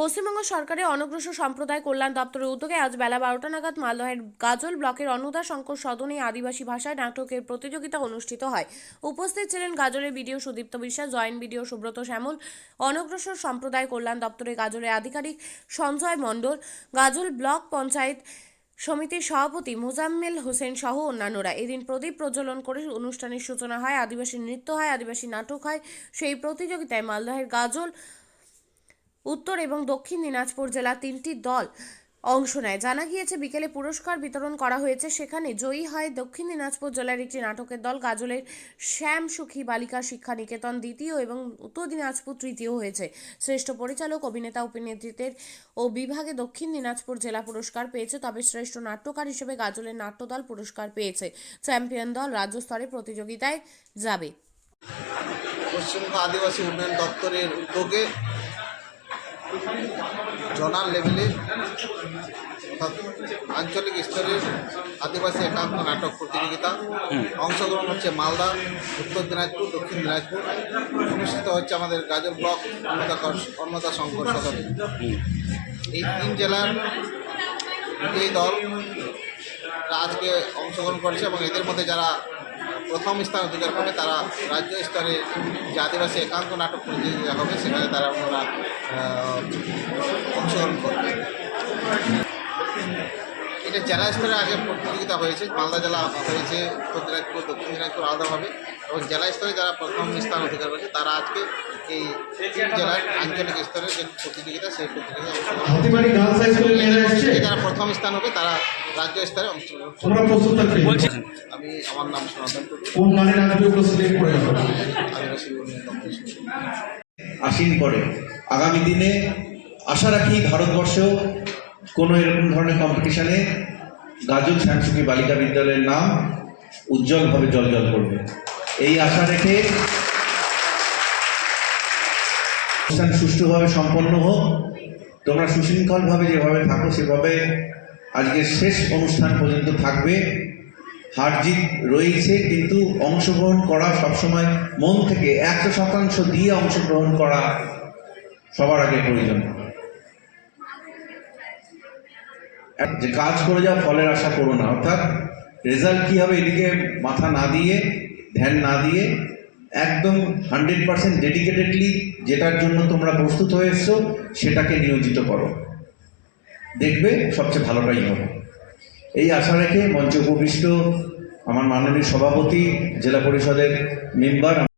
পশ্চিমবঙ্গ সরকারের অনগ্রসর সম্প্রদায় কল্যাণ দপ্তরের উদ্যোগে আজ বেলা 12টা নাগাদ মালদহের গাজল ব্লকের অন্নদা শঙ্কর সদনে আদিবাসী ভাষায় নাটকের প্রতিযোগিতা অনুষ্ঠিত হয়। উপস্থিত ছিলেন গাজলের বিডিও সুদীপ্ত বিশ্বাস, জয়েন্ট বিডিও সুব্রত শ্যামল, অনগ্রসর সম্প্রদায় কল্যাণ দপ্তরের গাজলের আধিকারিক সঞ্জয় মণ্ডল, গাজল ব্লক পঞ্চায়েত সমিতির সভাপতি মোজাম্মেল হোসেন সহ অন্যান্যরা। এদিন প্রদীপ প্রজ্বলন করে অনুষ্ঠানের সূচনা হয়, আদিবাসী নৃত্য হয়, আদিবাসী নাটক হয়। সেই প্রতিযোগিতায় মালদহের গাজল, উত্তর এবং দক্ষিণ দিনাজপুর জেলা 3টি দল অংশ নেয়। জানা গিয়েছে বিকেলে পুরস্কার বিতরণ করা হয়েছে। সেখানে জয়ী হয় দক্ষিণ দিনাজপুর জেলার একটি নাটকের দল। গাজলের শ্যাম সুখী বালিকা শিক্ষা নিকেতন দ্বিতীয় এবং উত্তর দিনাজপুর তৃতীয় হয়েছে। শ্রেষ্ঠ পরিচালক, অভিনেতা, অভিনেত্রীদের ও বিভাগে দক্ষিণ দিনাজপুর জেলা পুরস্কার পেয়েছে। তবে শ্রেষ্ঠ নাট্যকার হিসেবে গাজলের নাট্যদল পুরস্কার পেয়েছে। চ্যাম্পিয়ন দল রাজ্য স্তরে প্রতিযোগিতায় যাবে। পশ্চিমবঙ্গ আদিবাসী উন্নয়ন দপ্তরের উদ্যোগে জোনাল লেভেলে অর্থাৎ আঞ্চলিক স্তরের আদিবাসী একাঙ্ক নাটক প্রতিযোগিতা অংশগ্রহণ হচ্ছে মালদা, উত্তর দিনাজপুর, দক্ষিণ দিনাজপুর। অনুষ্ঠিত হচ্ছে আমাদের গাজল ব্লক অন্নদা শঙ্কর সদনে। এই 3 জেলার বিজয়ী দল আজকে অংশগ্রহণ করছে এবং এদের মধ্যে যারা প্রথম স্থান অধিকার করবে তারা রাজ্য স্তরে যে আদিবাসী একাঙ্ক নাটক প্রতিযোগিতা হবে সেখানে তারা ওনারা অংশগ্রহণ করবে। এটা জেলা স্তরে আগে প্রতিযোগিতা হয়েছে, মালদা জেলা হয়েছে, উত্তর দিনাজপুর, দক্ষিণ দিনাজপুর আলাদাভাবে, এবং জেলা স্তরে যারা প্রথম স্থান অধিকার করেছে তারা আজকে এই 3 জেলার আঞ্চলিক স্তরের যে প্রতিযোগিতা সেই প্রতিযোগিতায় যারা প্রথম স্থান হবে তারা রাজ্য স্তরে অংশগ্রহণ করবে। আমি আমার নাম সনাতন আদিবাসী উন্নয়ন দপ্তর। আশীন করে আগামী দিনে আশা রাখি ভারতবর্ষেও কোনো এরকম ধরনের কম্পিটিশনে গাজল শ্যামসুখী বালিকা বিদ্যালয়ের নাম উজ্জ্বলভাবে জ্বলজ্বল করবে, এই আশা রেখে অনুষ্ঠান সুষ্ঠুভাবে সম্পন্ন হোক। তোমরা সুশৃঙ্খলভাবে যেভাবে থাকো সেভাবে আজকের শেষ অনুষ্ঠান পর্যন্ত থাকবে। হার জিত রয়েছে, কিন্তু অংশগ্রহণ করা সবসময় মন থেকে 100% দিয়ে অংশগ্রহণ করা সবার আগে প্রয়োজন। যে কাজ করে যাও ফলের আশা করো না, অর্থাৎ রেজাল্ট কী হবে এদিকে মাথা না দিয়ে, ধ্যান না দিয়ে একদম 100% ডেডিকেটেডলি যেটার জন্য তোমরা প্রস্তুত হয়ে এসছো সেটাকে নিয়োজিত করো, দেখবে সবচেয়ে ভালোটাই হবে। এই আশা রেখে মঞ্চে উপবিষ্ট আমার মাননীয় সভাপতি, জেলা পরিষদের মেম্বার